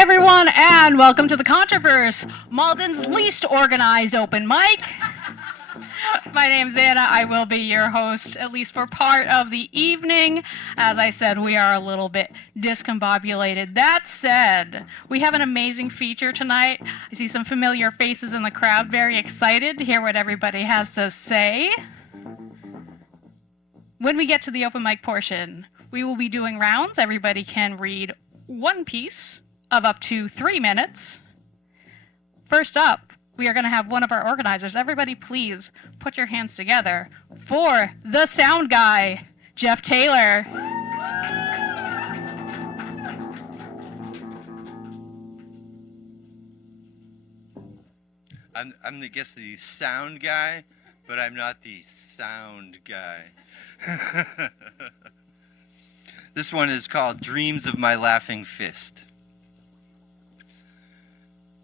everyone, and welcome to the Contro-Verse, Malden's least organized open mic. My name's Anna. I will be your host, at least for part of the evening. As I said, we are a little bit discombobulated. That said, we have an amazing feature tonight. I see some familiar faces in the crowd, very excited to hear what everybody has to say. When we get to the open mic portion, we will be doing rounds. Everybody can read one piece of up to 3 minutes. First up, we are going to have one of our organizers. Everybody please put your hands together for the sound guy, Jeff Taylor. I'm the sound guy, but I'm not the sound guy. This one is called Dreams of My Laughing Fist.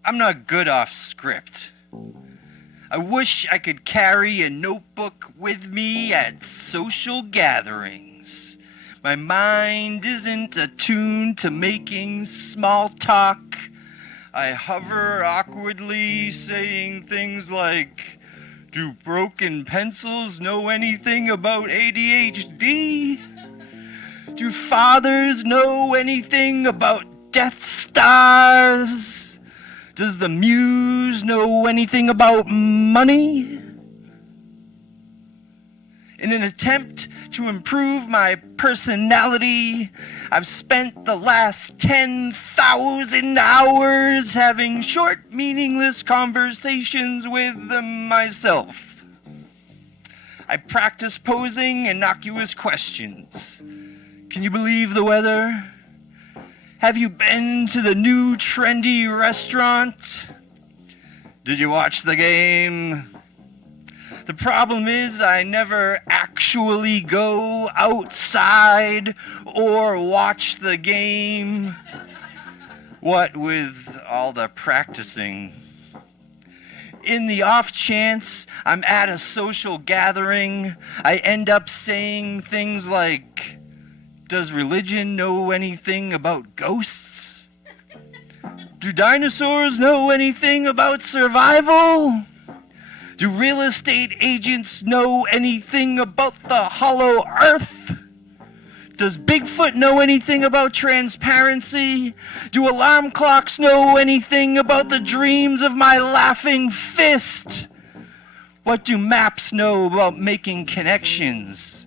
I'm not good off script. I wish I could carry a notebook with me at social gatherings. My mind isn't attuned to making small talk. I hover awkwardly, saying things like, "Do broken pencils know anything about ADHD? Do fathers know anything about Death Stars? Does the muse know anything about money?" In an attempt to improve my personality, I've spent the last 10,000 hours having short, meaningless conversations with myself. I practice posing innocuous questions. Can you believe the weather? Have you been to the new trendy restaurant? Did you watch the game? The problem is I never actually go outside or watch the game. What with all the practicing? In the off chance I'm at a social gathering, I end up saying things like, "Does religion know anything about ghosts? Do dinosaurs know anything about survival? Do real estate agents know anything about the hollow earth? Does Bigfoot know anything about transparency? Do alarm clocks know anything about the dreams of my laughing fist? What do maps know about making connections?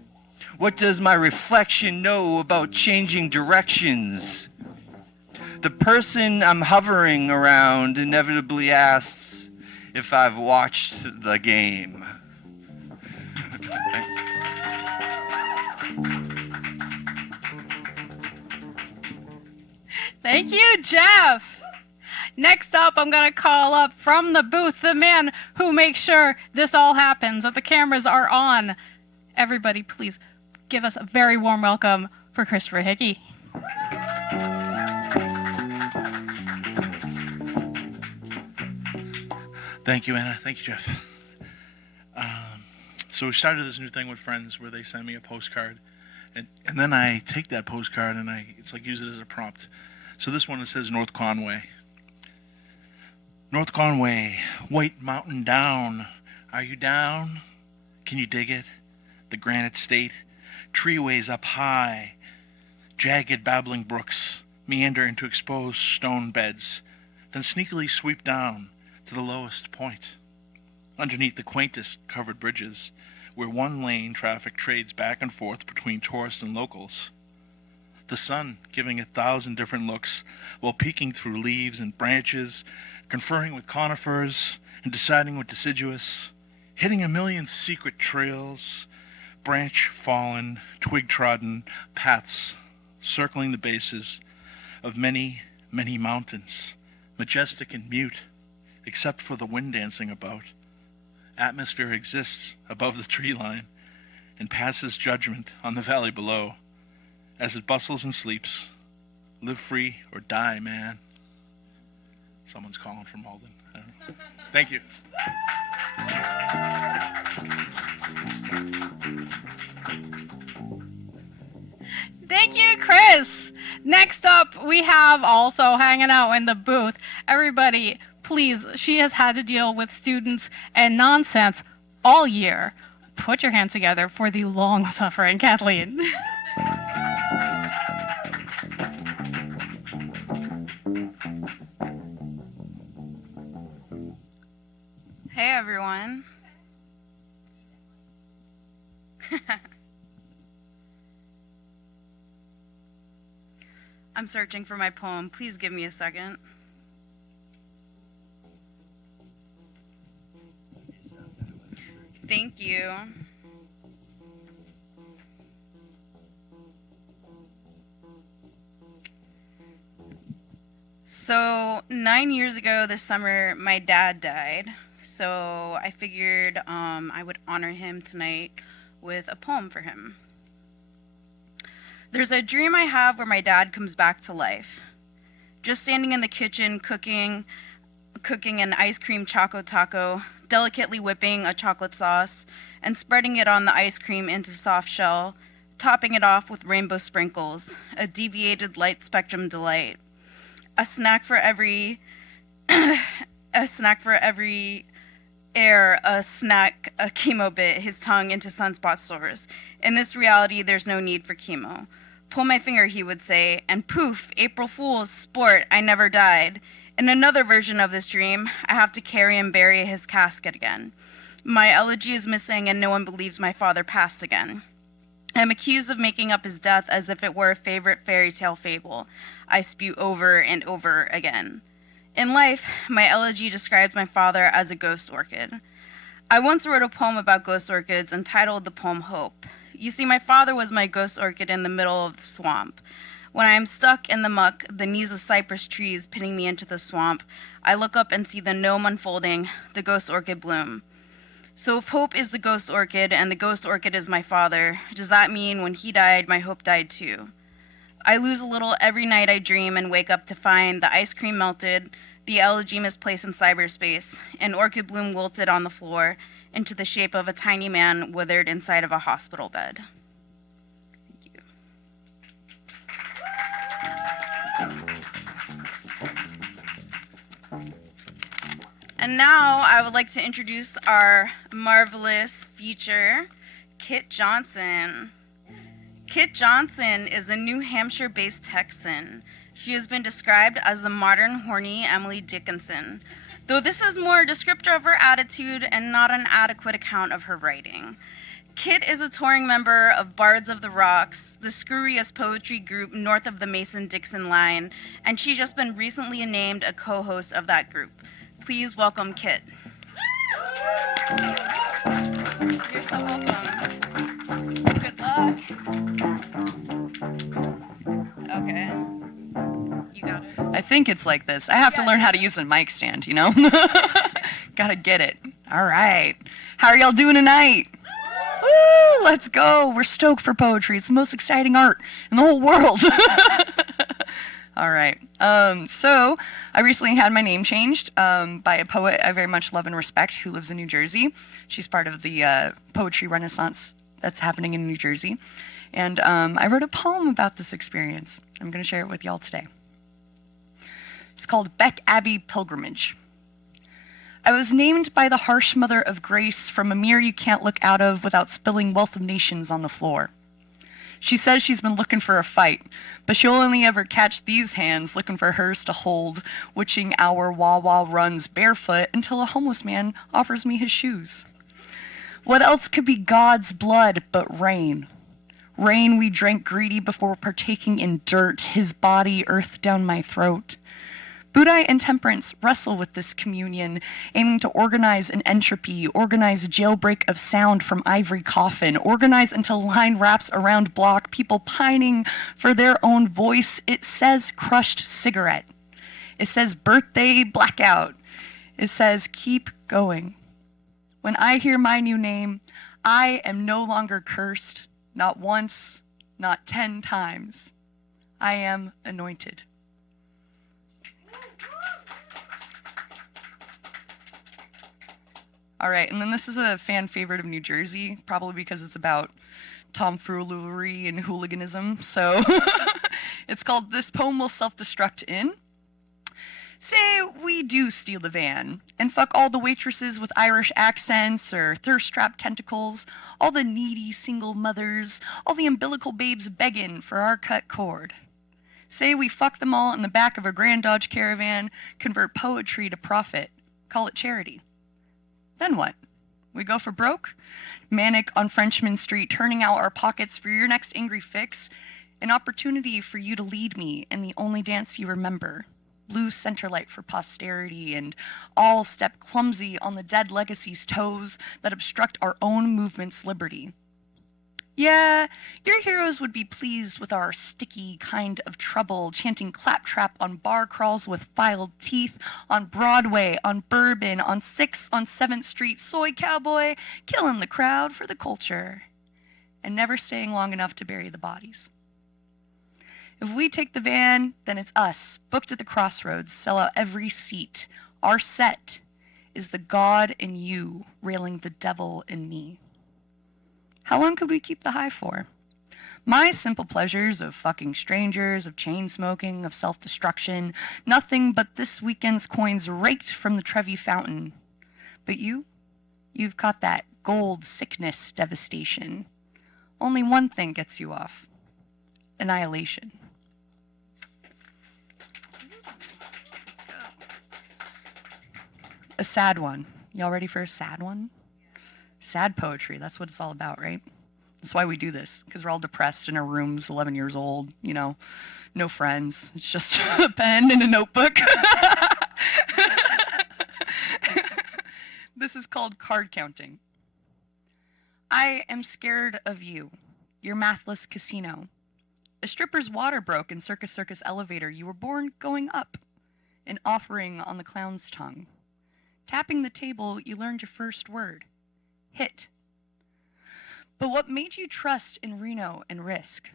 What does my reflection know about changing directions?" The person I'm hovering around inevitably asks if I've watched the game. Thank you, Jeff. Next up, I'm going to call up from the booth the man who makes sure this all happens, that the cameras are on. Everybody, please give us a very warm welcome for Christopher Hickey. Thank you, Anna. Thank you, Jeff. So we started this new thing with friends where they send me a postcard, and then I take that postcard and it's like use it as a prompt. So this one, it says North Conway. North Conway, White Mountain down. Are you down? Can you dig it? The granite state. Treeways up high, jagged babbling brooks meander into exposed stone beds, then sneakily sweep down to the lowest point, underneath the quaintest covered bridges, where one-lane traffic trades back and forth between tourists and locals. The sun giving 1,000 different looks while peeking through leaves and branches, conferring with conifers and deciding with deciduous, hitting a million secret trails, branch-fallen, twig-trodden paths circling the bases of many, many mountains, majestic and mute, except for the wind dancing about. Atmosphere exists above the tree line and passes judgment on the valley below as it bustles and sleeps. Live free or die, man. Someone's calling from Walton. I don't know. Thank you. Thank you, Chris. Next up, we have also hanging out in the booth. Everybody, please, she has had to deal with students and nonsense all year. Put your hands together for the long-suffering Kathleen. Hey everyone. I'm searching for my poem. Please give me a second. Thank you. So 9 years ago this summer, my dad died. So I figured I would honor him tonight with a poem for him. There's a dream I have where my dad comes back to life. Just standing in the kitchen cooking an ice cream choco taco, delicately whipping a chocolate sauce, and spreading it on the ice cream into soft shell, topping it off with rainbow sprinkles, a deviated light spectrum delight. A snack for every air, a snack, a chemo bit, his tongue into sunspot sores. In this reality, there's no need for chemo. Pull my finger, he would say, and poof, April Fool's, sport, I never died. In another version of this dream, I have to carry and bury his casket again. My elegy is missing and no one believes my father passed again. I'm accused of making up his death as if it were a favorite fairy tale fable. I spew over and over again. In life, my elegy describes my father as a ghost orchid. I once wrote a poem about ghost orchids and titled the poem Hope. You see, my father was my ghost orchid in the middle of the swamp. When I am stuck in the muck, the knees of cypress trees pinning me into the swamp, I look up and see the gnome unfolding, the ghost orchid bloom. So if hope is the ghost orchid and the ghost orchid is my father, does that mean when he died, my hope died too? I lose a little every night I dream and wake up to find the ice cream melted, the elegy misplaced in cyberspace, an orchid bloom wilted on the floor into the shape of a tiny man withered inside of a hospital bed. Thank you. And now I would like to introduce our marvelous feature, Kit Johnson. Kit Johnson is a New Hampshire-based Texan. She has been described as the modern horny Emily Dickinson, though this is more a descriptor of her attitude and not an adequate account of her writing. Kit is a touring member of Bards of the Rocks, the screwiest poetry group north of the Mason-Dixon line, and she's just been recently named a co-host of that group. Please welcome Kit. You're so welcome. Good luck. Okay. You got it. I think it's like this. I have to learn how to use a mic stand, you know? Gotta get it. All right. How are y'all doing tonight? Woo, let's go. We're stoked for poetry. It's the most exciting art in the whole world. All right. So I recently had my name changed by a poet I very much love and respect who lives in New Jersey. She's part of the poetry renaissance that's happening in New Jersey. And I wrote a poem about this experience. I'm going to share it with y'all today. It's called Beck Abbey Pilgrimage. I was named by the harsh mother of grace from a mirror you can't look out of without spilling wealth of nations on the floor. She says she's been looking for a fight, but she'll only ever catch these hands looking for hers to hold, witching our wah-wah runs barefoot until a homeless man offers me his shoes. What else could be God's blood but rain? Rain we drank greedy before partaking in dirt, his body earth down my throat. Buddha and temperance wrestle with this communion, aiming to organize an entropy, organize jailbreak of sound from ivory coffin, organize until line wraps around block, people pining for their own voice. It says crushed cigarette. It says birthday blackout. It says keep going. When I hear my new name, I am no longer cursed, not once, not 10 times. I am anointed. All right, and then this is a fan favorite of New Jersey, probably because it's about tomfoolery and hooliganism. So It's called This Poem Will Self-Destruct In. Say we do steal the van and fuck all the waitresses with Irish accents or thirst-trapped tentacles, all the needy single mothers, all the umbilical babes begging for our cut cord. Say we fuck them all in the back of a Grand Dodge Caravan, convert poetry to profit, call it charity. Then what? We go for broke? Manic on Frenchman Street, turning out our pockets for your next angry fix, an opportunity for you to lead me in the only dance you remember. Blue centerlight for posterity, and all step clumsy on the dead legacy's toes that obstruct our own movement's liberty. Yeah, your heroes would be pleased with our sticky kind of trouble, chanting claptrap on bar crawls with filed teeth, on Broadway, on Bourbon, on 6th, on 7th Street, soy cowboy, killing the crowd for the culture, and never staying long enough to bury the bodies. If we take the van, then it's us, booked at the crossroads, sell out every seat. Our set is the God in you railing the devil in me. How long could we keep the high for? My simple pleasures of fucking strangers, of chain smoking, of self-destruction, nothing but this weekend's coins raked from the Trevi fountain. But you've got that gold sickness devastation. Only one thing gets you off: annihilation. A sad one. Y'all ready for a sad one? Sad poetry, that's what it's all about, right? That's why we do this, because we're all depressed in our rooms, 11 years old, you know, no friends. It's just a pen and a notebook. This is called card counting. I am scared of you, your mathless casino. A stripper's water broke in Circus Circus elevator. You were born going up, an offering on the clown's tongue. Tapping the table, you learned your first word: hit. But what made you trust in Reno and risk?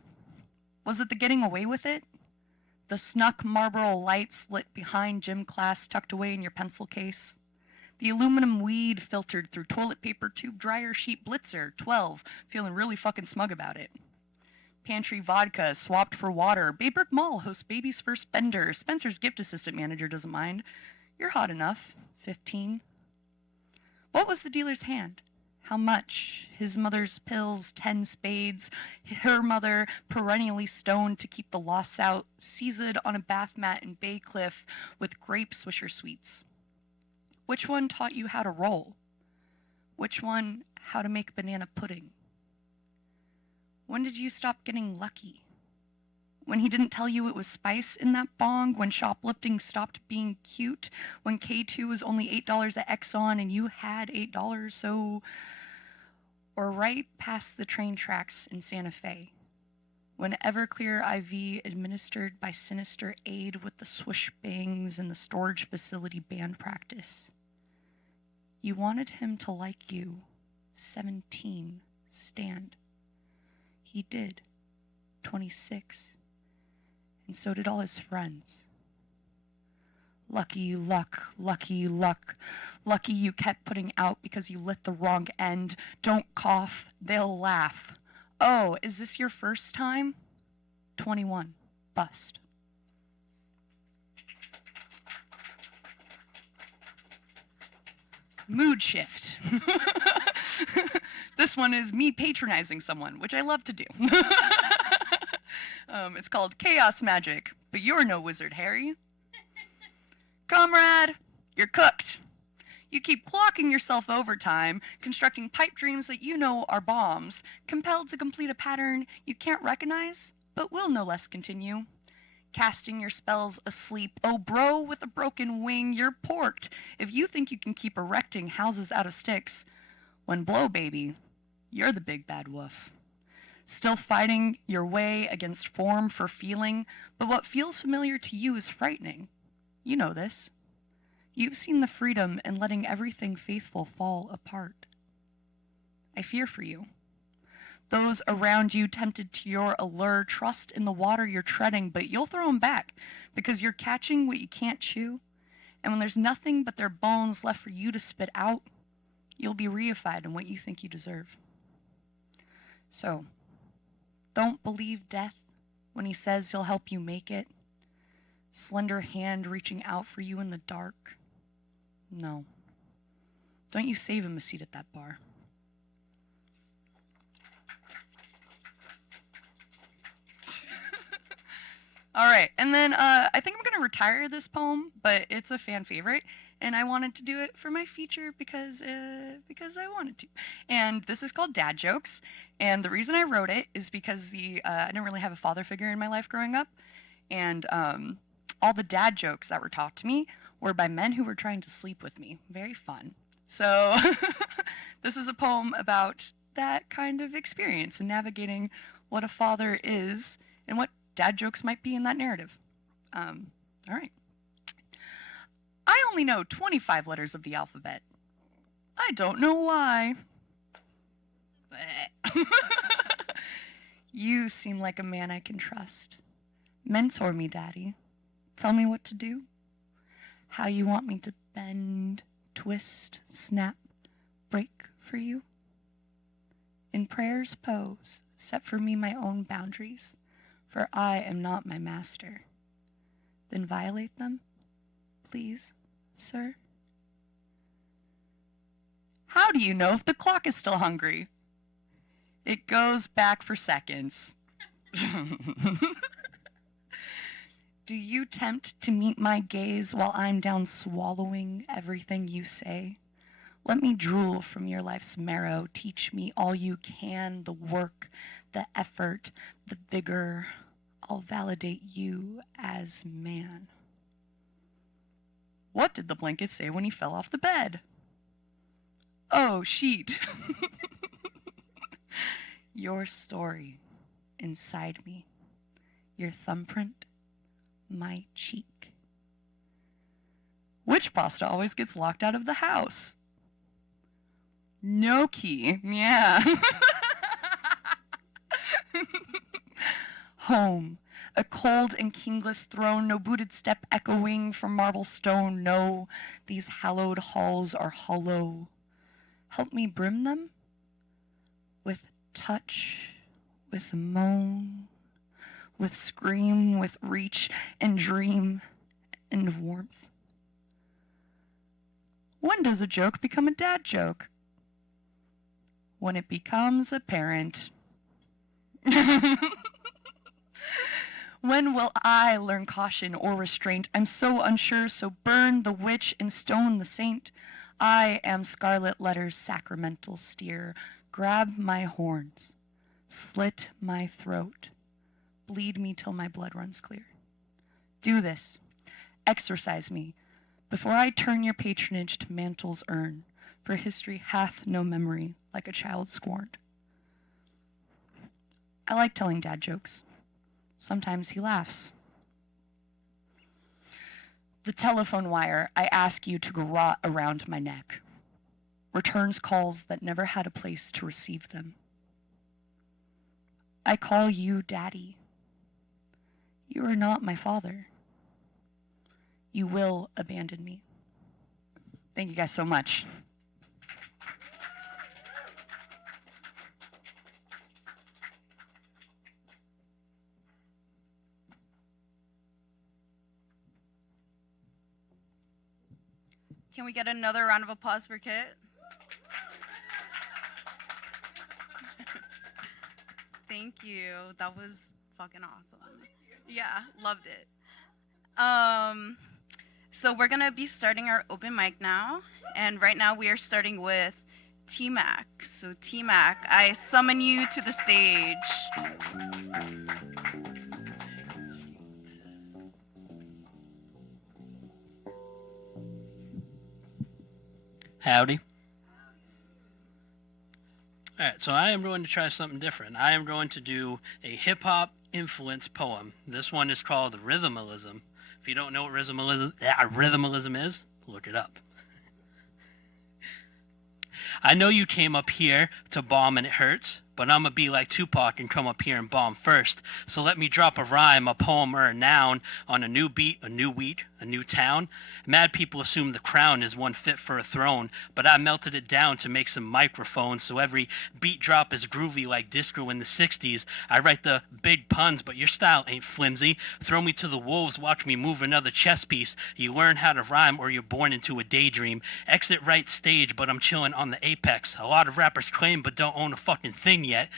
Was it the getting away with it? The snuck Marlboro lights lit behind gym class tucked away in your pencil case? The aluminum weed filtered through toilet paper tube dryer sheet blitzer, 12, feeling really fucking smug about it. Pantry vodka swapped for water. Baybrook Mall hosts baby's first bender. Spencer's gift assistant manager doesn't mind. You're hot enough. 15. What was the dealer's hand? How much? His mother's pills, 10 spades. Her mother, perennially stoned to keep the loss out, seasoned on a bath mat in Bay Cliff with grape Swisher sweets. Which one taught you how to roll? Which one how to make banana pudding? When did you stop getting lucky? When he didn't tell you it was spice in that bong? When shoplifting stopped being cute? When K2 was only $8 at Exxon and you had $8, so... Or right past the train tracks in Santa Fe, when Everclear IV administered by Sinister Aid with the swoosh bangs and the storage facility band practice. You wanted him to like you. 17. Stand. He did. 26. And so did all his friends. Lucky luck, lucky luck. Lucky you kept putting out because you lit the wrong end. Don't cough, they'll laugh. Oh, is this your first time? 21. Bust. Mood shift. This one is me patronizing someone, which I love to do. It's called Chaos Magic, but you're no wizard, Harry. Comrade, you're cooked. You keep clocking yourself overtime, constructing pipe dreams that you know are bombs, compelled to complete a pattern you can't recognize, but will no less continue. Casting your spells asleep. Oh, bro, with a broken wing, you're porked if you think you can keep erecting houses out of sticks. When blow, baby, you're the big bad wolf. Still fighting your way against form for feeling, but what feels familiar to you is frightening. You know this. You've seen the freedom in letting everything faithful fall apart. I fear for you. Those around you tempted to your allure, trust in the water you're treading, but you'll throw them back because you're catching what you can't chew. And when there's nothing but their bones left for you to spit out, you'll be reified in what you think you deserve. So, don't believe death, when he says he'll help you make it. Slender hand reaching out for you in the dark. No. Don't you save him a seat at that bar. All right, and then I think I'm going to retire this poem, but it's a fan favorite, and I wanted to do it for my feature because I wanted to. And this is called Dad Jokes, and the reason I wrote it is because I didn't really have a father figure in my life growing up, and all the dad jokes that were taught to me were by men who were trying to sleep with me. Very fun. So this is a poem about that kind of experience and navigating what a father is and what dad jokes might be in that narrative. All right. I only know 25 letters of the alphabet. I don't know why. You seem like a man I can trust. Mentor me, Daddy. Tell me what to do. How you want me to bend, twist, snap, break for you. In prayer's pose, set for me my own boundaries, for I am not my master. Then violate them, please, sir. How do you know if the clock is still hungry? It goes back for seconds. Do you tempt to meet my gaze while I'm down swallowing everything you say? Let me drool from your life's marrow. Teach me all you can, the work, the effort, the vigor. I'll validate you as man. What did the blanket say when he fell off the bed? Oh, sheet. Your story inside me. Your thumbprint, my cheek. Which pasta always gets locked out of the house? No key. Yeah. Home, a cold and kingless throne, no booted step echoing from marble stone. No, these hallowed halls are hollow. Help me brim them with touch, with moan, with scream, with reach and dream and warmth. When does a joke become a dad joke? When it becomes apparent. When will I learn caution or restraint? I'm so unsure, so burn the witch and stone the saint. I am scarlet letter's sacramental steer. Grab my horns, slit my throat, bleed me till my blood runs clear. Do this, exorcise me, before I turn your patronage to mantle's urn, for history hath no memory like a child scorned. I like telling dad jokes. Sometimes he laughs. The telephone wire I ask you to garrote around my neck returns calls that never had a place to receive them. I call you Daddy. You are not my father. You will abandon me. Thank you guys so much. Can we get another round of applause for Kit? Thank you. That was fucking awesome. Yeah, loved it. So we're gonna be starting our open mic now, and right now we are starting with T-Mac. So T-Mac, I summon you to the stage. Howdy. All right, so I am going to try something different. I am going to do a hip-hop influence poem. This one is called Rhythmalism. If you don't know what rhythmalism is, look it up. I know you came up here to bomb and it hurts, but I'ma be like Tupac and come up here and bomb first. So let me drop a rhyme, a poem, or a noun on a new beat, a new wheat, a new town. Mad people assume the crown is one fit for a throne, but I melted it down to make some microphones so every beat drop is groovy like disco in the 60s. I write the big puns, but your style ain't flimsy. Throw me to the wolves, watch me move another chess piece. You learn how to rhyme or you're born into a daydream. Exit right stage, but I'm chilling on the apex. A lot of rappers claim but don't own a fucking thing yet.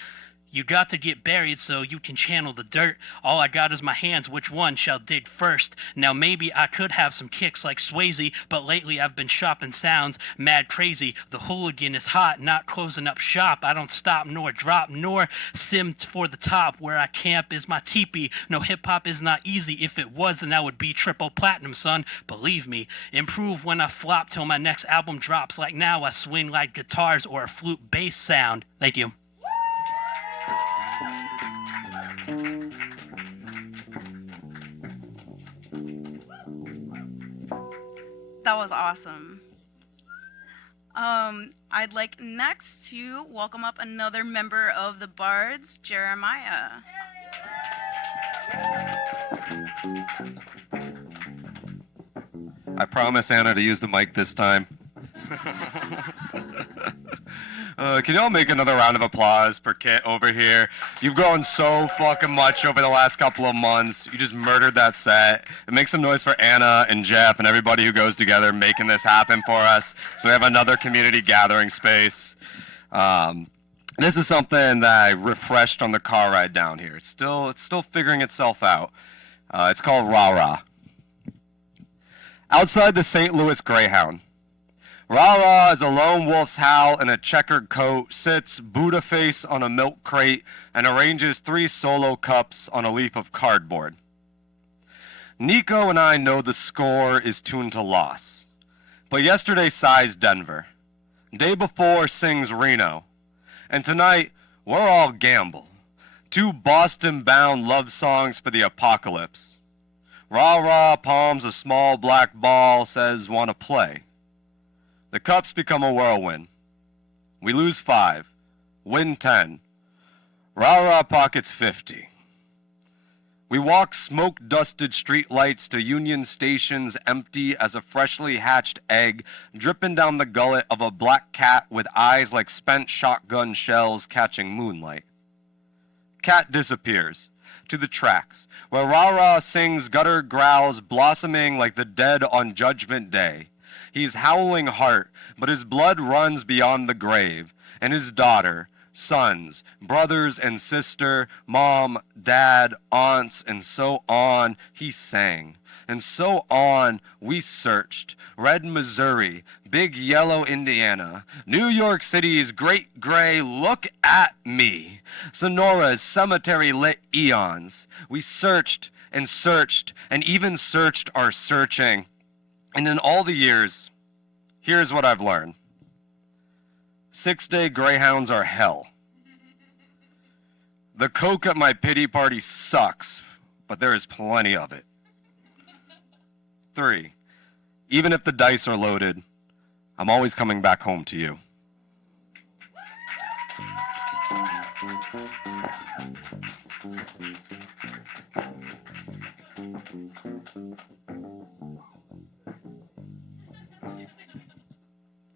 You got to get buried so you can channel the dirt. All I got is my hands, which one shall dig first? Now maybe I could have some kicks like Swayze, but lately I've been shopping sounds mad crazy. The hooligan is hot, not closing up shop. I don't stop nor drop nor sim for the top. Where I camp is my teepee. No, hip-hop is not easy. If it was, then I would be triple platinum, son. Believe me. Improve when I flop till my next album drops. Like now I swing like guitars or a flute bass sound. Thank you. That was awesome. I'd like next to welcome up another member of the Bards, Jeremiah. I promise Anna to use the mic this time. Can y'all make another round of applause for Kit over here? You've grown so fucking much over the last couple of months. You just murdered that set. And make some noise for Anna and Jeff and everybody who goes together making this happen for us. So we have another community gathering space. This is something that I refreshed on the car ride down here. It's still figuring itself out. It's called Rah Rah. Outside the St. Louis Greyhound, Rah-Rah is a lone wolf's howl in a checkered coat, sits Buddha face on a milk crate, and arranges 3 solo cups on a leaf of cardboard. Nico and I know the score is tuned to loss, but yesterday sighs Denver. Day before sings Reno, and tonight we're all gamble. 2 Boston-bound love songs for the apocalypse. Rah-Rah palms a small black ball, says wanna play. The cups become a whirlwind. We lose 5, win 10. Rah-Rah pockets 50. We walk smoke-dusted street lights to Union Station's empty as a freshly hatched egg, dripping down the gullet of a black cat with eyes like spent shotgun shells catching moonlight. Cat disappears to the tracks, where Rah-Rah sings gutter growls blossoming like the dead on Judgment Day. He's howling heart, but his blood runs beyond the grave, and his daughter, sons, brothers and sister, mom, dad, aunts, and so on, he sang. And so on, we searched. Red Missouri, Big Yellow Indiana, New York City's Great Gray, look at me. Sonora's cemetery lit eons. We searched, and even searched our searching. And in all the years, here's what I've learned. 6-day Greyhounds are hell. The coke at my pity party sucks, but there is plenty of it. 3, even if the dice are loaded, I'm always coming back home to you.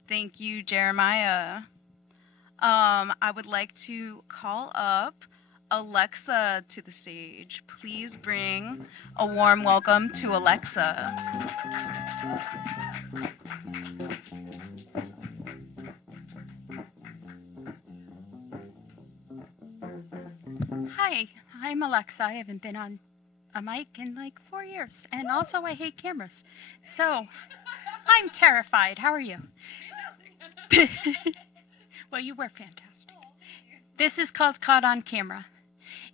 Thank you, Jeremiah. I would like to call up Alexa to the stage. Please bring a warm welcome to Alexa. Hi, I'm Alexa. I haven't been on a mic in like 4 years. And also, I hate cameras. So, I'm terrified. How are you? Well, you were fantastic. This is called Caught on Camera.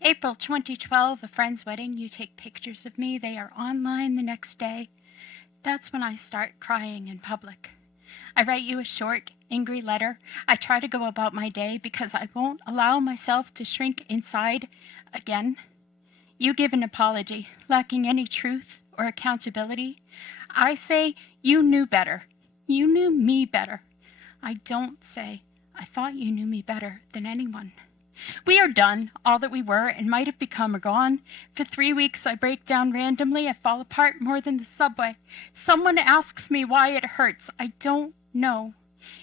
April 2012, a friend's wedding. You take pictures of me. They are online the next day. That's when I start crying in public. I write you a short, angry letter. I try to go about my day because I won't allow myself to shrink inside again. You give an apology, lacking any truth or accountability. I say you knew better. You knew me better. I don't say I thought you knew me better than anyone. We are done. All that we were and might have become are gone. For 3 weeks I break down randomly. I fall apart more than the subway. Someone asks me why it hurts. I don't know.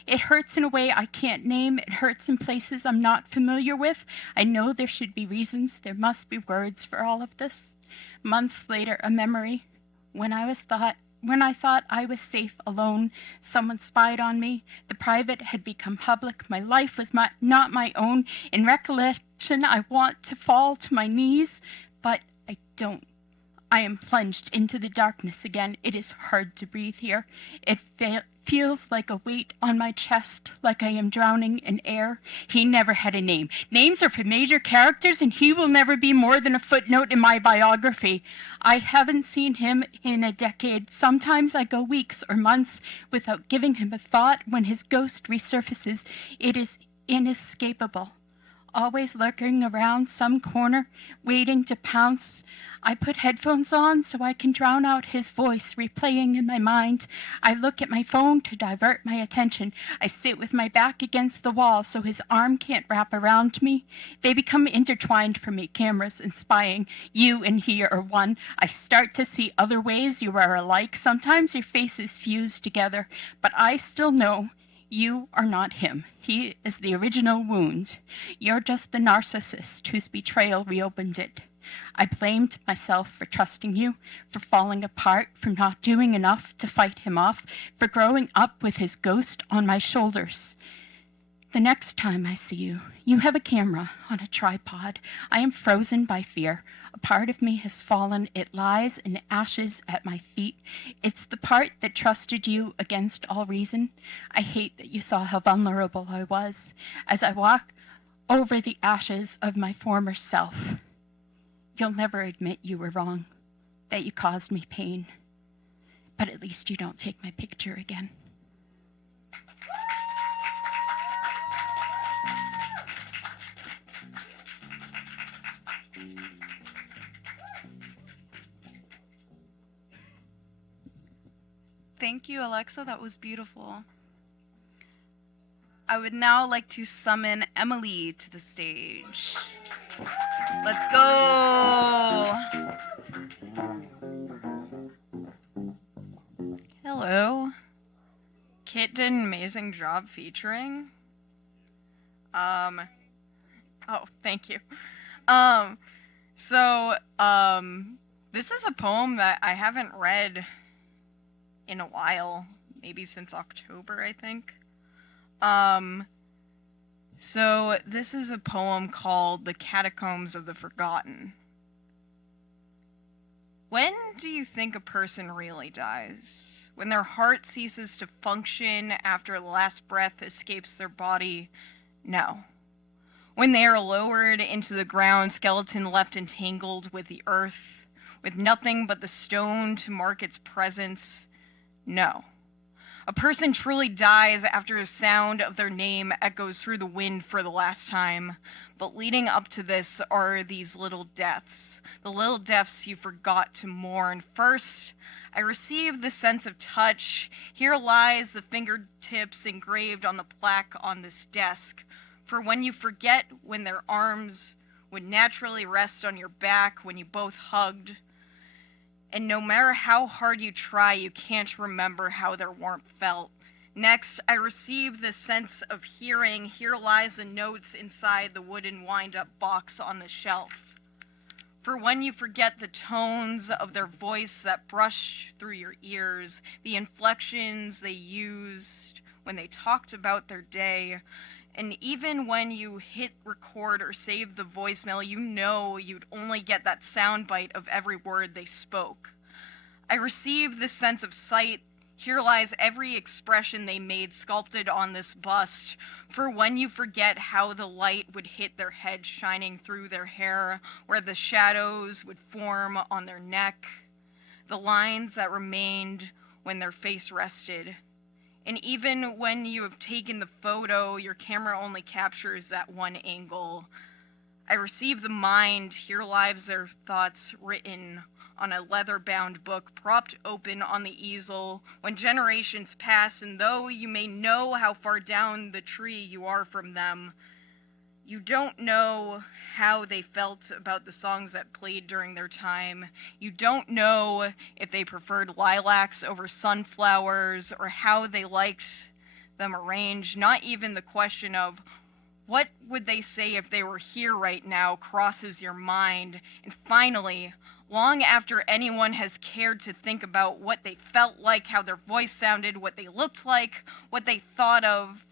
It hurts in a way I can't name. It hurts in places I'm not familiar with. I know there should be reasons. There must be words for all of this. Months later, a memory. When I thought I was safe alone, someone spied on me. The private had become public. My life was not my own. In recollection, I want to fall to my knees, but I don't. I am plunged into the darkness again. It is hard to breathe here. It feels like a weight on my chest, like I am drowning in air. He never had a name. Names are for major characters, and he will never be more than a footnote in my biography. I haven't seen him in a decade. Sometimes I go weeks or months without giving him a thought. When his ghost resurfaces, it is inescapable. Always lurking around some corner, waiting to pounce. I put headphones on so I can drown out his voice replaying in my mind. I look at my phone to divert my attention. I sit with my back against the wall so his arm can't wrap around me. They become intertwined for me, cameras and spying. You and he are one. I start to see other ways you are alike. Sometimes your faces fuse together, but I still know you are not him. He is the original wound. You're just the narcissist whose betrayal reopened it. I blamed myself for trusting you, for falling apart, for not doing enough to fight him off, for growing up with his ghost on my shoulders. The next time I see you, you have a camera on a tripod. I am frozen by fear. A part of me has fallen. It lies in ashes at my feet. It's the part that trusted you against all reason. I hate that you saw how vulnerable I was. As I walk over the ashes of my former self, you'll never admit you were wrong, that you caused me pain. But at least you don't take my picture again. Thank you, Alexa. That was beautiful. I would now like to summon Emily to the stage. Let's go. Hello. Kit did an amazing job featuring. Oh, thank you. This is a poem that I haven't read in a while, maybe since October, I think. This is a poem called The Catacombs of the Forgotten. When do you think a person really dies? When their heart ceases to function after the last breath escapes their body? No. When they are lowered into the ground, skeleton left entangled with the earth, with nothing but the stone to mark its presence? No. A person truly dies after the sound of their name echoes through the wind for the last time. But leading up to this are these little deaths, the little deaths you forgot to mourn. First, I received the sense of touch. Here lies the fingertips engraved on the plaque on this desk. For when you forget when their arms would naturally rest on your back when you both hugged, and no matter how hard you try, you can't remember how their warmth felt. Next, I received the sense of hearing. Here lies the notes inside the wooden wind-up box on the shelf. For when you forget the tones of their voice that brush through your ears, the inflections they used when they talked about their day, and even when you hit record or save the voicemail, you know you'd only get that soundbite of every word they spoke. I received this sense of sight. Here lies every expression they made sculpted on this bust. For when you forget how the light would hit their head shining through their hair, where the shadows would form on their neck, the lines that remained when their face rested. And even when you have taken the photo, your camera only captures that one angle. I receive the mind. Here lies their thoughts written on a leather-bound book propped open on the easel. When generations pass, and though you may know how far down the tree you are from them, You don't know how they felt about the songs that played during their time. You don't know if they preferred lilacs over sunflowers or how they liked them arranged. Not even the question of what would they say if they were here right now crosses your mind. And finally, long after anyone has cared to think about what they felt like, how their voice sounded, what they looked like, what they thought of,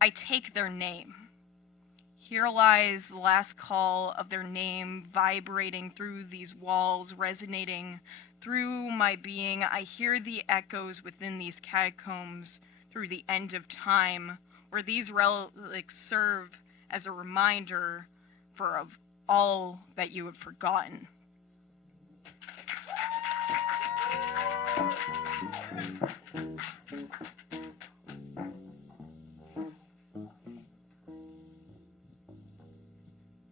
I take their name. Here lies the last call of their name vibrating through these walls, resonating through my being. I hear the echoes within these catacombs through the end of time, where these relics serve as a reminder of all that you have forgotten.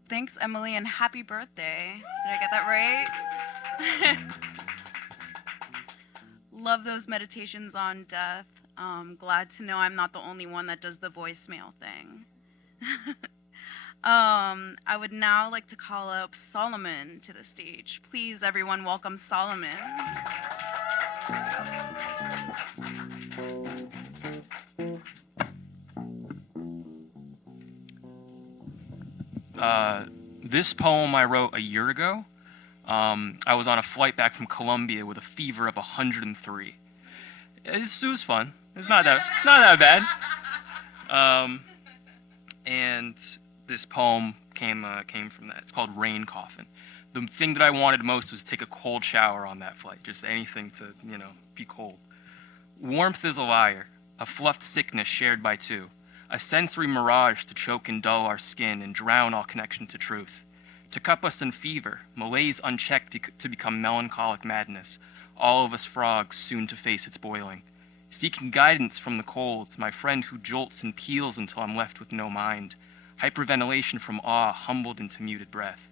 Thanks, Emily, and happy birthday. Did I get that right? Love those meditations on death. Glad to know I'm not the only one that does the voicemail thing. I would now like to call up Solomon to the stage. Please, everyone, welcome Solomon. This poem I wrote a year ago. I was on a flight back from Colombia with a fever of 103. It was fun. It's not that bad. And this poem came from that. It's called Rain Coffin. The thing that I wanted most was to take a cold shower on that flight. Just anything to, be cold. Warmth is a liar, a fluffed sickness shared by two. A sensory mirage to choke and dull our skin and drown all connection to truth. To cup us in fever, malaise unchecked to become melancholic madness, all of us frogs soon to face its boiling. Seeking guidance from the cold, my friend who jolts and peels until I'm left with no mind. Hyperventilation from awe humbled into muted breath.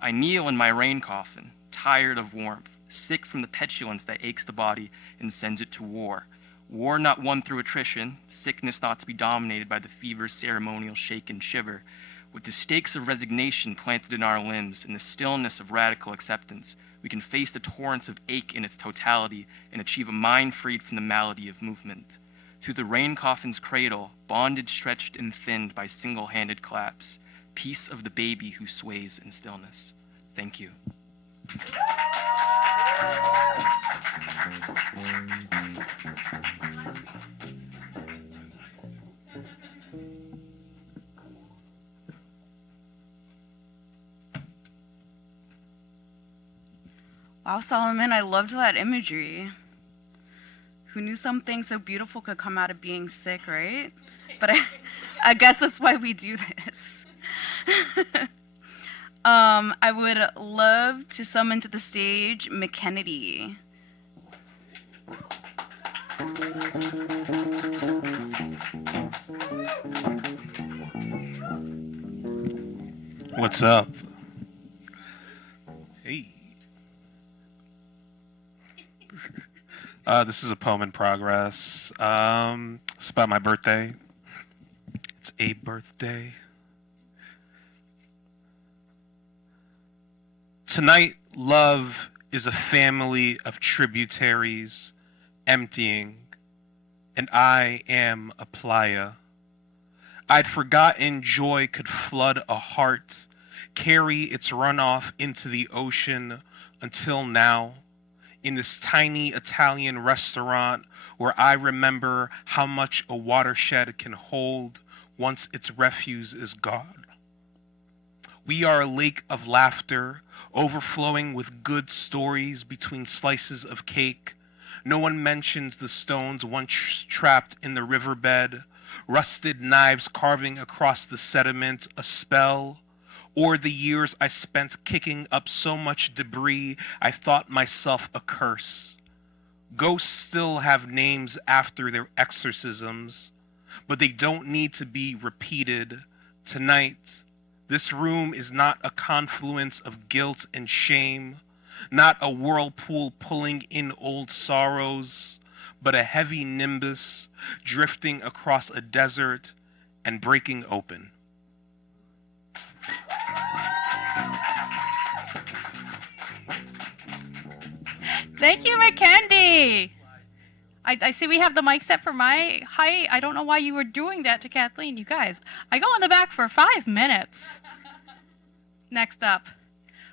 I kneel in my rain coffin, tired of warmth, sick from the petulance that aches the body and sends it to war. War not won through attrition, sickness not to be dominated by the fever's ceremonial shake and shiver. With the stakes of resignation planted in our limbs and the stillness of radical acceptance, we can face the torrents of ache in its totality and achieve a mind freed from the malady of movement. Through the rain coffin's cradle, bondage stretched and thinned by single-handed claps, peace of the baby who sways in stillness. Thank you. Wow, Solomon, I loved that imagery. Who knew something so beautiful could come out of being sick, right? But I guess that's why we do this. I would love to summon to the stage McKendy. What's up? Hey. This is a poem in progress. It's about my birthday. It's a birthday. Tonight, love is a family of tributaries emptying, and I am a playa. I'd forgotten joy could flood a heart, carry its runoff into the ocean until now, in this tiny Italian restaurant where I remember how much a watershed can hold once its refuse is gone. We are a lake of laughter, overflowing with good stories between slices of cake. No one mentions the stones once trapped in the riverbed, rusted knives carving across the sediment, a spell, or the years I spent kicking up so much debris I thought myself a curse. Ghosts still have names after their exorcisms, but they don't need to be repeated. Tonight, this room is not a confluence of guilt and shame, not a whirlpool pulling in old sorrows, but a heavy nimbus drifting across a desert and breaking open. Thank you, McKendy. I see we have the mic set for my height. I don't know why you were doing that to Kathleen. You guys, I go in the back for 5 minutes. Next up,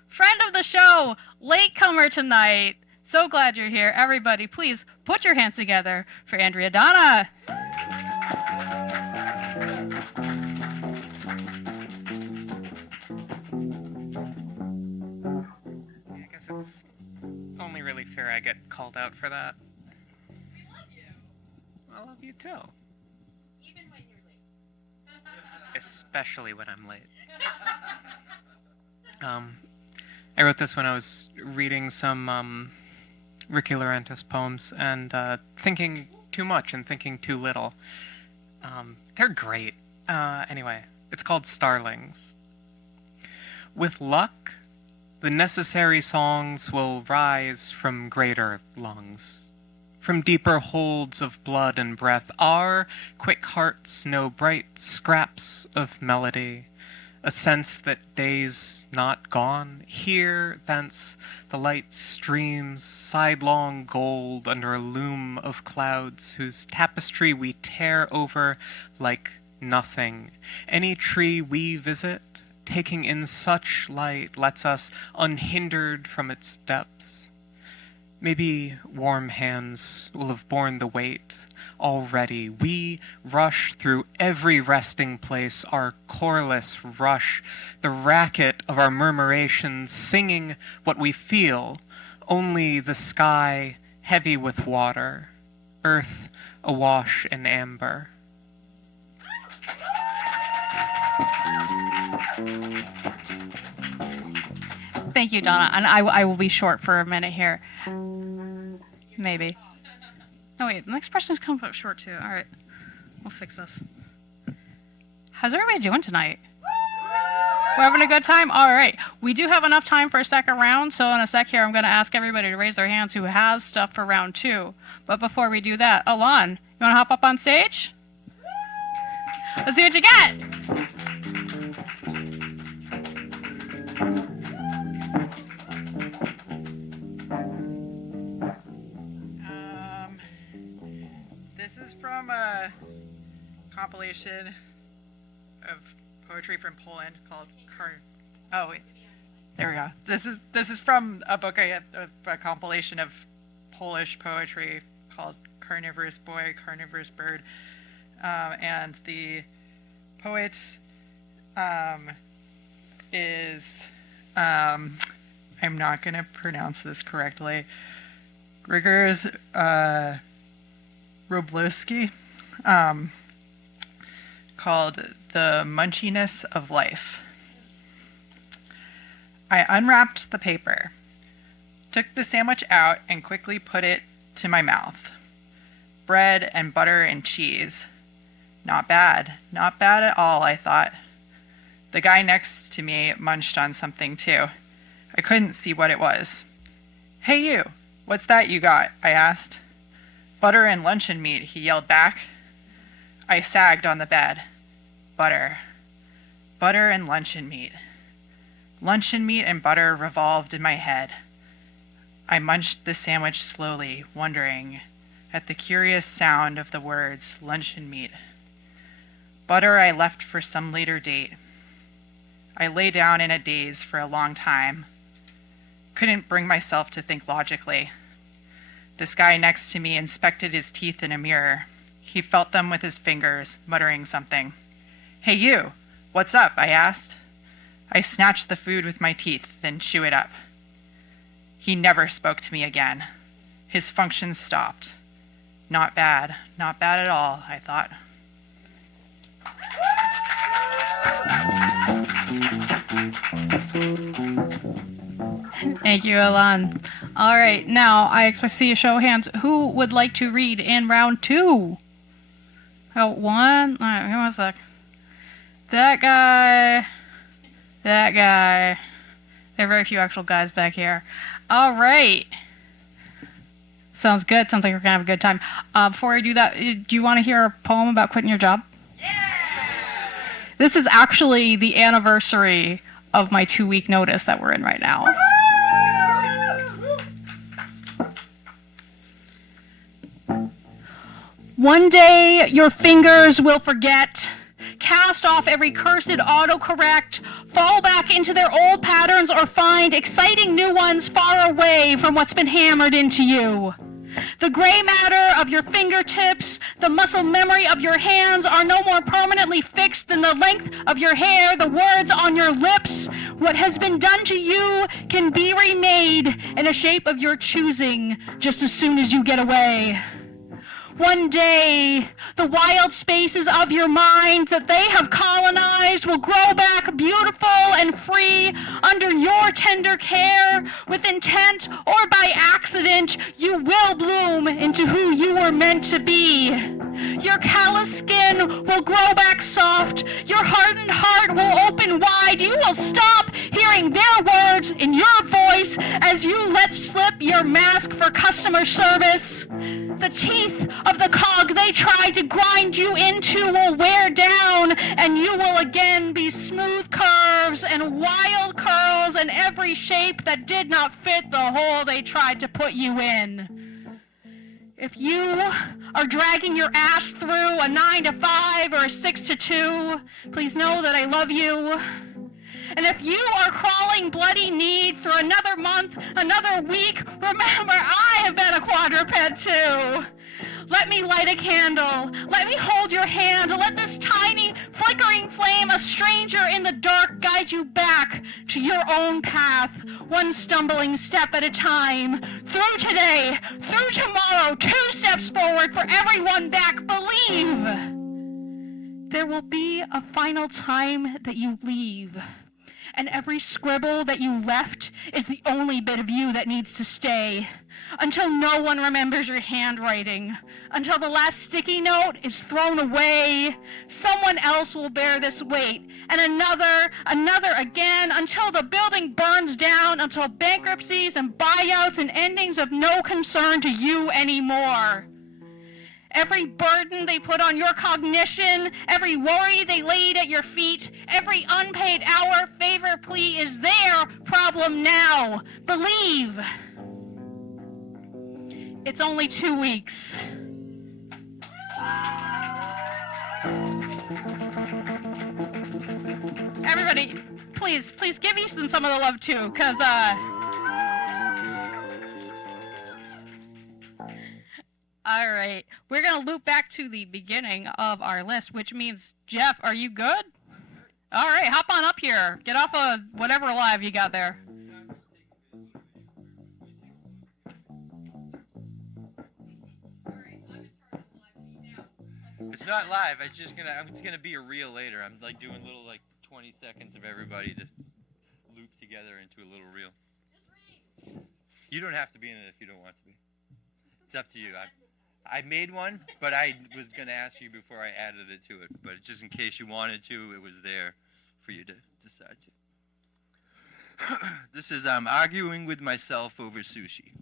friend of the show, latecomer tonight. So glad you're here. Everybody, please put your hands together for Andrea Donna. I guess it's only really fair I get called out for that. We love you. I love you too. Even when you're late. Especially when I'm late. I wrote this when I was reading some Ricky Laurentis poems and thinking too much and thinking too little. They're great. Anyway, it's called Starlings. With luck, the necessary songs will rise from greater lungs. From deeper holds of blood and breath, our quick hearts know bright scraps of melody, a sense that days not gone. Here, thence, the light streams sidelong gold under a loom of clouds whose tapestry we tear over like nothing. Any tree we visit, taking in such light, lets us unhindered from its depths. Maybe warm hands will have borne the weight already. We rush through every resting place, our chorless rush, the racket of our murmurations, singing what we feel, only the sky heavy with water, earth awash in amber. Thank you, Donna. And I will be short for a minute here. Maybe. Oh, wait. The next person is coming up short, too. All right. We'll fix this. How's everybody doing tonight? We're having a good time? All right. We do have enough time for a second round. So in a sec here, I'm going to ask everybody to raise their hands who has stuff for round 2. But before we do that, Ilan, you want to hop up on stage? Let's see what you got. This is from a compilation of poetry from Poland called Oh, wait. There we go. This is from a book I have, a compilation of Polish poetry called Carnivorous Boy, Carnivorous Bird. And the poet is, I'm not going to pronounce this correctly, Grigors Wroblewski, called The Munchiness of Life. I unwrapped the paper, took the sandwich out, and quickly put it to my mouth. Bread and butter and cheese. Not bad. Not bad at all, I thought. The guy next to me munched on something too. I couldn't see what it was. Hey you, what's that you got? I asked. Butter and luncheon meat, he yelled back. I sagged on the bed. Butter. Butter and luncheon meat. Luncheon meat and butter revolved in my head. I munched the sandwich slowly, wondering at the curious sound of the words luncheon meat. Butter I left for some later date. I lay down in a daze for a long time. Couldn't bring myself to think logically. This guy next to me inspected his teeth in a mirror. He felt them with his fingers, muttering something. Hey you, what's up? I asked. I snatched the food with my teeth, then chew it up. He never spoke to me again. His functions stopped. Not bad at all, I thought. Thank you, Ilan. All right, now I expect to see a show of hands. Who would like to read in round 2? Oh, one. All right, give me 1 sec. That guy. That guy. There are very few actual guys back here. All right. Sounds good. Sounds like we're going to have a good time. Before I do that, do you want to hear a poem about quitting your job? Yeah! This is actually the anniversary of my 2-week notice that we're in right now. One day your fingers will forget. Cast off every cursed autocorrect, fall back into their old patterns, or find exciting new ones far away from what's been hammered into you. The gray matter of your fingertips, the muscle memory of your hands are no more permanently fixed than the length of your hair, the words on your lips. What has been done to you can be remade in a shape of your choosing just as soon as you get away. One day, the wild spaces of your mind that they have colonized will grow back beautiful and free under your tender care. With intent or by accident, you will bloom into who you were meant to be. Your callous skin will grow back soft. Your hardened heart will open wide. You will stop hearing their words in your voice as you let slip your mask for customer service. The teeth of the cog they tried to grind you into will wear down, and you will again be smooth curves and wild curls and every shape that did not fit the hole they tried to put you in. If you are dragging your ass through a 9 to 5 or a 6 to 2, please know that I love you. And if you are crawling bloody-kneed through another month, another week, remember I have been a quadruped too. Let me light a candle. Let me hold your hand. Let this tiny, flickering flame, a stranger in the dark, guide you back to your own path, one stumbling step at a time. Through today, through tomorrow, 2 steps forward for everyone back. Believe. There will be a final time that you leave. And every scribble that you left is the only bit of you that needs to stay. Until no one remembers your handwriting. Until the last sticky note is thrown away. Someone else will bear this weight. And another again, until the building burns down, until bankruptcies and buyouts and endings of no concern to you anymore. Every burden they put on your cognition, every worry they laid at your feet, every unpaid hour, favor, plea is their problem now. Believe. It's only 2 weeks. Everybody, please give Easton some of the love too, because all right, we're going to loop back to the beginning of our list, which means, Jeff, are you good? All right, hop on up here. Get off of whatever live you got there. It's not live. It's gonna be a reel later. I'm like doing little 20 seconds of everybody to loop together into a little reel. You don't have to be in it if you don't want to be. It's up to you. I made one, but I was going to ask you before I added it to it. But just in case you wanted to, it was there for you to decide to. This is arguing with myself over sushi.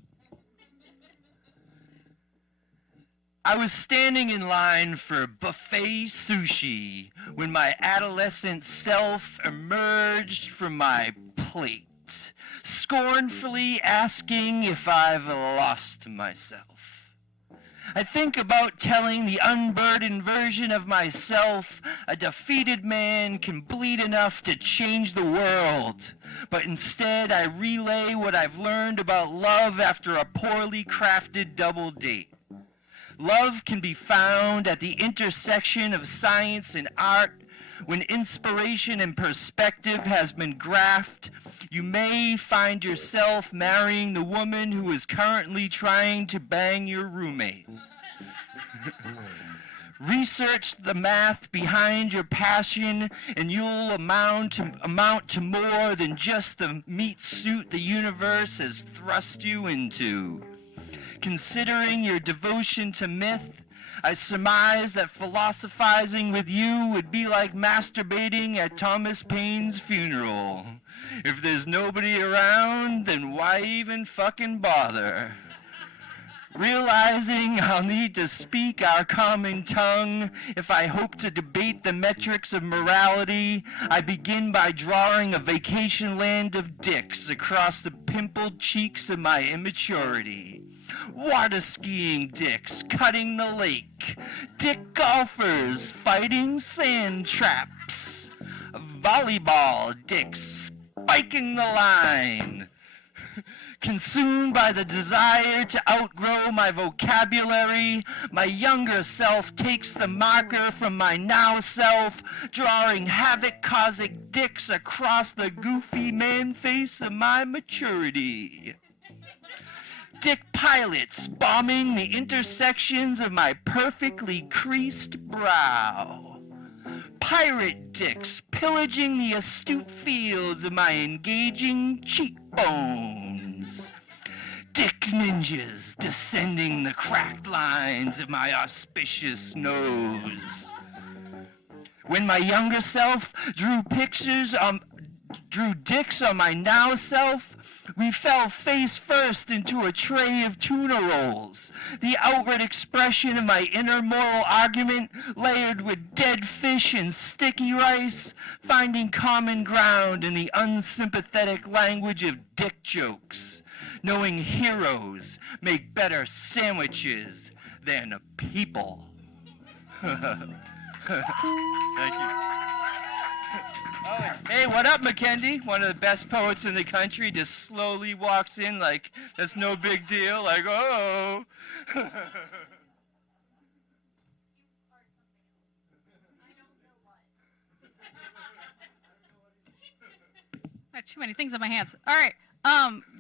I was standing in line for buffet sushi when my adolescent self emerged from my plate, scornfully asking if I've lost myself. I think about telling the unburdened version of myself a defeated man can bleed enough to change the world. But instead, I relay what I've learned about love after a poorly crafted double date. Love can be found at the intersection of science and art. When inspiration and perspective has been graphed, you may find yourself marrying the woman who is currently trying to bang your roommate. Research the math behind your passion, and you'll amount to more than just the meat suit the universe has thrust you into. Considering your devotion to myth, I surmise that philosophizing with you would be like masturbating at Thomas Paine's funeral. If there's nobody around, then why even fucking bother? Realizing I'll need to speak our common tongue if I hope to debate the metrics of morality, I begin by drawing a vacation land of dicks across the pimpled cheeks of my immaturity. water skiing dicks cutting the lake, dick golfers fighting sand traps, volleyball dicks spiking the line. Consumed by the desire to outgrow my vocabulary, my younger self takes the marker from my now self, drawing havoc-causing dicks across the goofy man face of my maturity. Dick pilots bombing the intersections of my perfectly creased brow. Pirate dicks pillaging the astute fields of my engaging cheekbones. Dick ninjas descending the cracked lines of my auspicious nose. When my younger self drew dicks on my now self, we fell face first into a tray of tuna rolls, the outward expression of my inner moral argument layered with dead fish and sticky rice, finding common ground in the unsympathetic language of dick jokes, knowing heroes make better sandwiches than people. Thank you. Hey, what up, McKendy? One of the best poets in the country just slowly walks in like that's no big deal, like, oh. I have too many things in my hands. All right,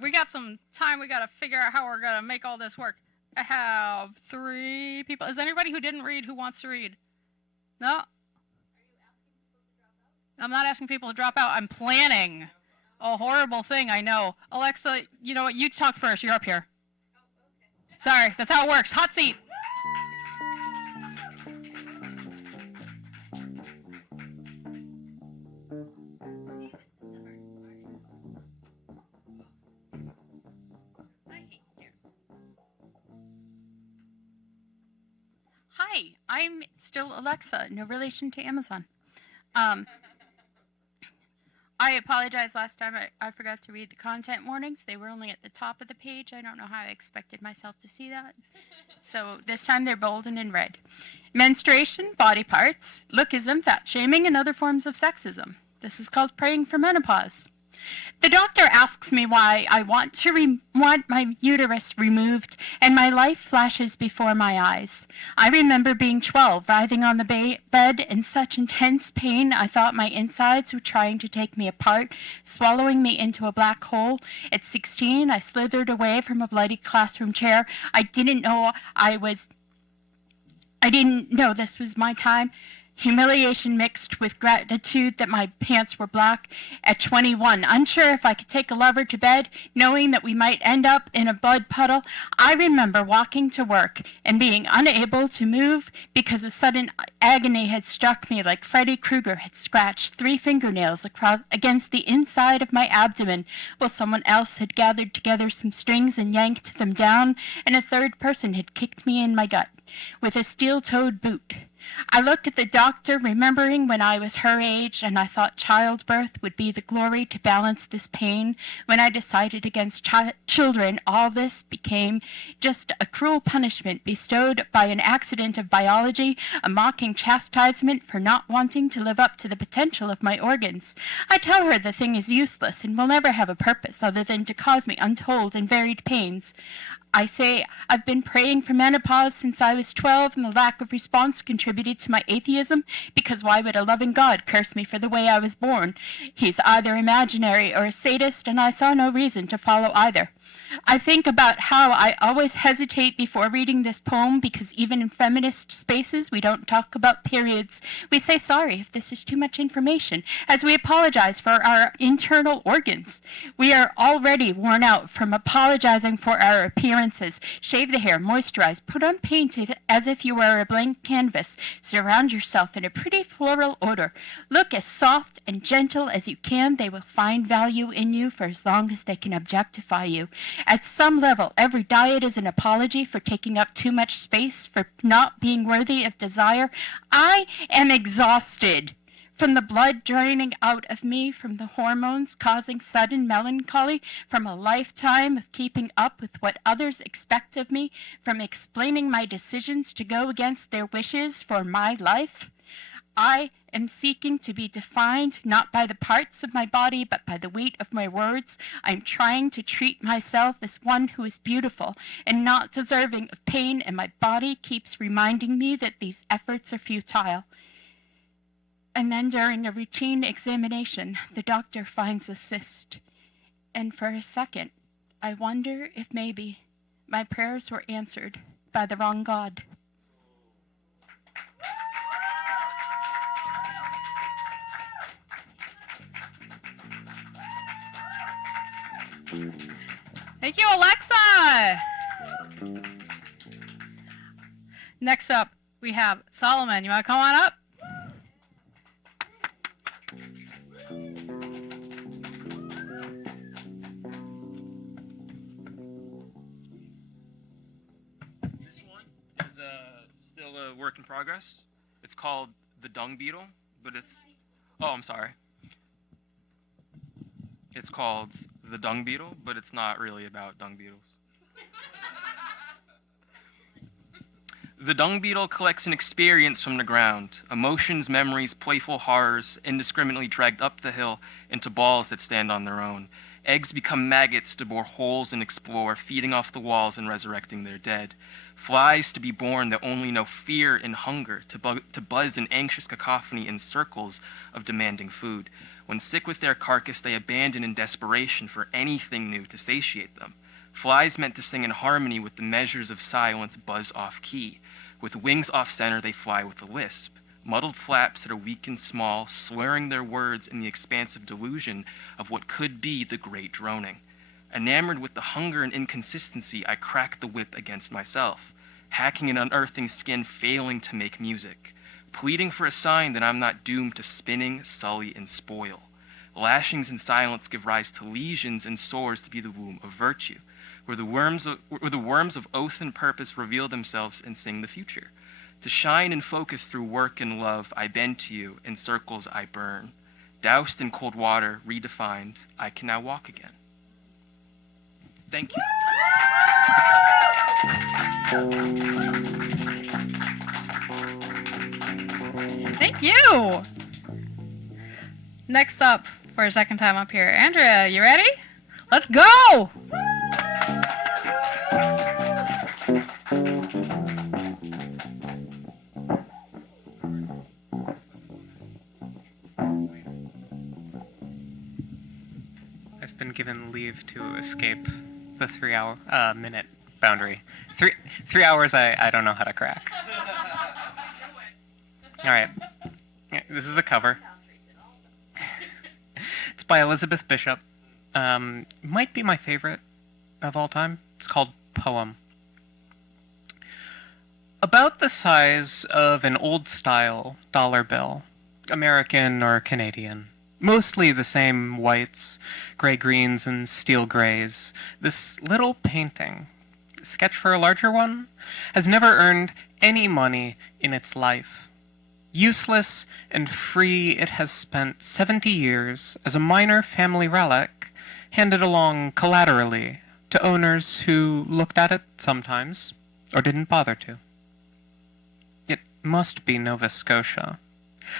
we got some time. We got to figure out how we're going to make all this work. I have 3 people. Is there anybody who didn't read who wants to read? No? I'm not asking people to drop out. I'm planning a horrible thing, I know. Alexa, you know what? You talk first. You're up here. Sorry, that's how it works. Hot seat. Hi, I'm still Alexa, no relation to Amazon. I apologize last time I forgot to read the content warnings. They were only at the top of the page. I don't know how I expected myself to see that. So this time they're bold and in red. Menstruation, body parts, lookism, fat shaming, and other forms of sexism. This is called praying for menopause. The doctor asks me why I want my uterus removed, and my life flashes before my eyes. I remember being 12, writhing on the bed in such intense pain I thought my insides were trying to take me apart, swallowing me into a black hole. At 16, I slithered away from a bloody classroom chair. I didn't know this was my time. Humiliation mixed with gratitude that my pants were black. At 21, unsure if I could take a lover to bed, knowing that we might end up in a blood puddle, I remember walking to work and being unable to move because a sudden agony had struck me like Freddy Krueger had scratched 3 fingernails against the inside of my abdomen, while someone else had gathered together some strings and yanked them down, and a third person had kicked me in my gut with a steel-toed boot. I looked at the doctor, remembering when I was her age, and I thought childbirth would be the glory to balance this pain. When I decided against children, all this became just a cruel punishment bestowed by an accident of biology, a mocking chastisement for not wanting to live up to the potential of my organs. I tell her the thing is useless and will never have a purpose other than to cause me untold and varied pains. I say I've been praying for menopause since I was 12, and the lack of response contributed to my atheism, because why would a loving God curse me for the way I was born? He's either imaginary or a sadist, and I saw no reason to follow either. I think about how I always hesitate before reading this poem because even in feminist spaces we don't talk about periods. We say sorry if this is too much information, as we apologize for our internal organs. We are already worn out from apologizing for our appearances. Shave the hair, moisturize, put on paint as if you were a blank canvas. Surround yourself in a pretty floral odor. Look as soft and gentle as you can. They will find value in you for as long as they can objectify you. At some level, every diet is an apology for taking up too much space, for not being worthy of desire. I am exhausted from the blood draining out of me, from the hormones causing sudden melancholy, from a lifetime of keeping up with what others expect of me, from explaining my decisions to go against their wishes for my life. I am seeking to be defined not by the parts of my body, but by the weight of my words. I'm trying to treat myself as one who is beautiful and not deserving of pain, and my body keeps reminding me that these efforts are futile. And then during a routine examination, the doctor finds a cyst. And for a second, I wonder if maybe my prayers were answered by the wrong God. Thank you, Alexa. Next up, we have Solomon. You want to come on up? This one is still a work in progress. It's called the dung beetle, but it's... Oh, I'm sorry. It's called the dung beetle, but it's not really about dung beetles. The dung beetle collects an experience from the ground, emotions, memories, playful horrors, indiscriminately dragged up the hill into balls that stand on their own. Eggs become maggots to bore holes and explore, feeding off the walls and resurrecting their dead. Flies to be born that only know fear and hunger, to buzz in anxious cacophony in circles of demanding food. When sick with their carcass, they abandon in desperation for anything new to satiate them. Flies meant to sing in harmony with the measures of silence buzz off key. With wings off center, they fly with a lisp. Muddled flaps that are weak and small, slurring their words in the expansive delusion of what could be the great droning. Enamored with the hunger and inconsistency, I crack the whip against myself, hacking and unearthing skin, failing to make music, pleading for a sign that I'm not doomed to spinning, sully, and spoil. Lashings and silence give rise to lesions and sores to be the womb of virtue, where the worms of oath and purpose reveal themselves and sing the future. To shine and focus through work and love, I bend to you, in circles I burn. Doused in cold water, redefined, I can now walk again. Thank you. Thank you. Next up, for a second time up here, Andrea, you ready? Let's go. I've been given leave to escape the 3 minute boundary. Three hours I don't know how to crack. All right. This is a cover. It's by Elizabeth Bishop. Might be my favorite of all time. It's called Poem. About the size of an old-style dollar bill, American or Canadian. Mostly the same whites, gray greens, and steel grays. This little painting, sketch for a larger one, has never earned any money in its life. Useless and free, it has spent 70 years as a minor family relic, handed along collaterally to owners who looked at it sometimes, or didn't bother to. It must be Nova Scotia.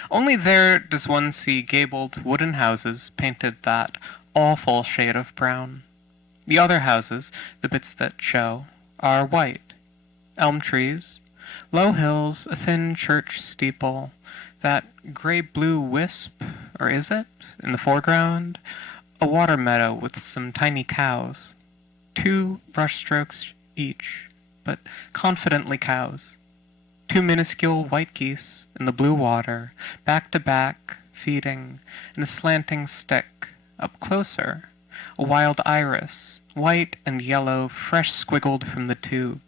Only there does one see gabled wooden houses painted that awful shade of brown. The other houses, the bits that show, are white. Elm trees, low hills, a thin church steeple, that gray-blue wisp, or is it, in the foreground, a water meadow with some tiny cows. 2 brushstrokes each, but confidently cows. 2 minuscule white geese in the blue water, back to back, feeding, and a slanting stick. Up closer, a wild iris, white and yellow, fresh squiggled from the tube.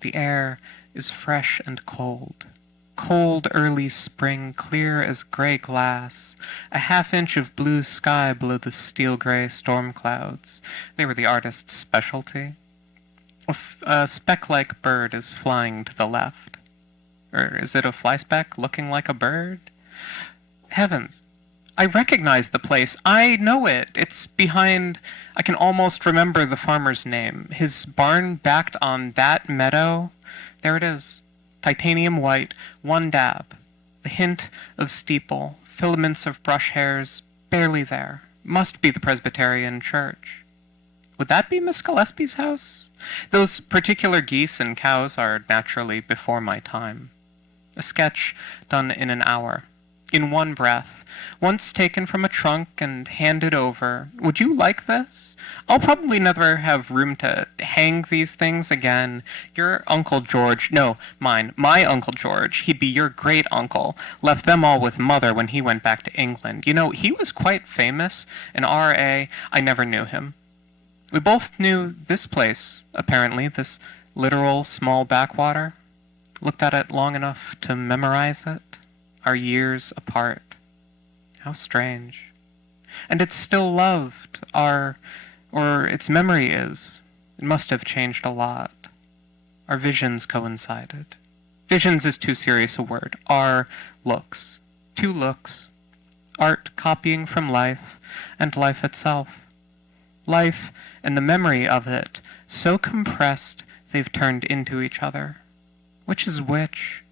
The air is fresh and cold. Cold early spring, clear as gray glass, a half-inch of blue sky below the steel-gray storm clouds. They were the artist's specialty. A speck-like bird is flying to the left. Or is it a fly speck looking like a bird? Heavens. I recognize the place. I know it. It's behind... I can almost remember the farmer's name. His barn backed on that meadow. There it is. Titanium white, one dab. The hint of steeple, filaments of brush hairs, barely there. Must be the Presbyterian church. Would that be Miss Gillespie's house? Those particular geese and cows are naturally before my time. A sketch done in an hour. In one breath, once taken from a trunk and handed over. Would you like this? I'll probably never have room to hang these things again. Your Uncle George, no, mine, my Uncle George, he'd be your great-uncle, left them all with Mother when he went back to England. You know, he was quite famous, an R.A. I never knew him. We both knew this place, apparently, this literal small backwater. Looked at it long enough to memorize it. Our years apart. How strange. And it's still loved, or its memory is. It must have changed a lot. Our visions coincided. Visions is too serious a word. Our looks. Two looks. Art copying from life, and life itself. Life and the memory of it, so compressed they've turned into each other. Which is which?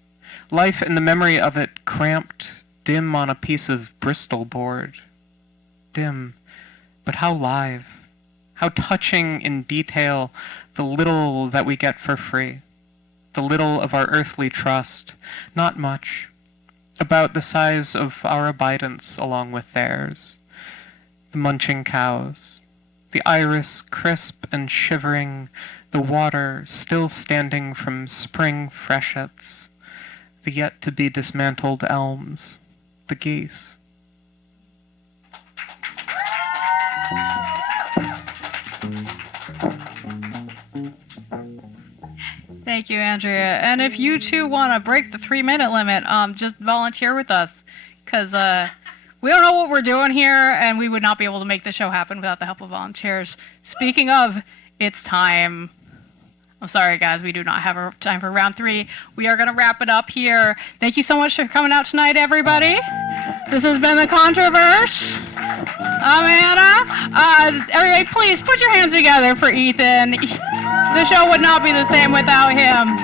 Life and the memory of it cramped, dim on a piece of Bristol board. Dim, but how live, how touching in detail the little that we get for free, the little of our earthly trust, not much, about the size of our abidance along with theirs, the munching cows, the iris crisp and shivering, the water still standing from spring freshets, the yet-to-be-dismantled elms, the geese. Thank you, Andrea. And if you two want to break the 3-minute limit, just volunteer with us, because we don't know what we're doing here, and we would not be able to make the show happen without the help of volunteers. Speaking of, it's time. I'm sorry, guys, we do not have time for round 3. We are going to wrap it up here. Thank you so much for coming out tonight, everybody. This has been the Contro-Verse. I'm Anna. Everybody, please put your hands together for Ethan. The show would not be the same without him.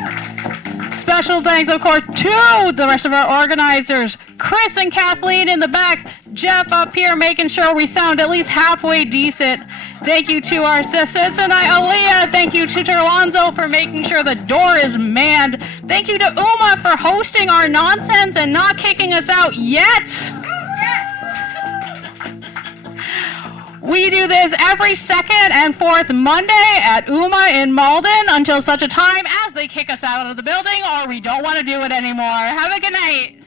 Special thanks, of course, to the rest of our organizers, Chris and Kathleen in the back, Jeff up here making sure we sound at least halfway decent. Thank you to our assistants tonight, Aaliyah. Thank you to Alonzo for making sure the door is manned. Thank you to Uma for hosting our nonsense and not kicking us out yet. We do this every second and fourth Monday at Uma in Malden until such a time as they kick us out of the building or we don't want to do it anymore. Have a good night.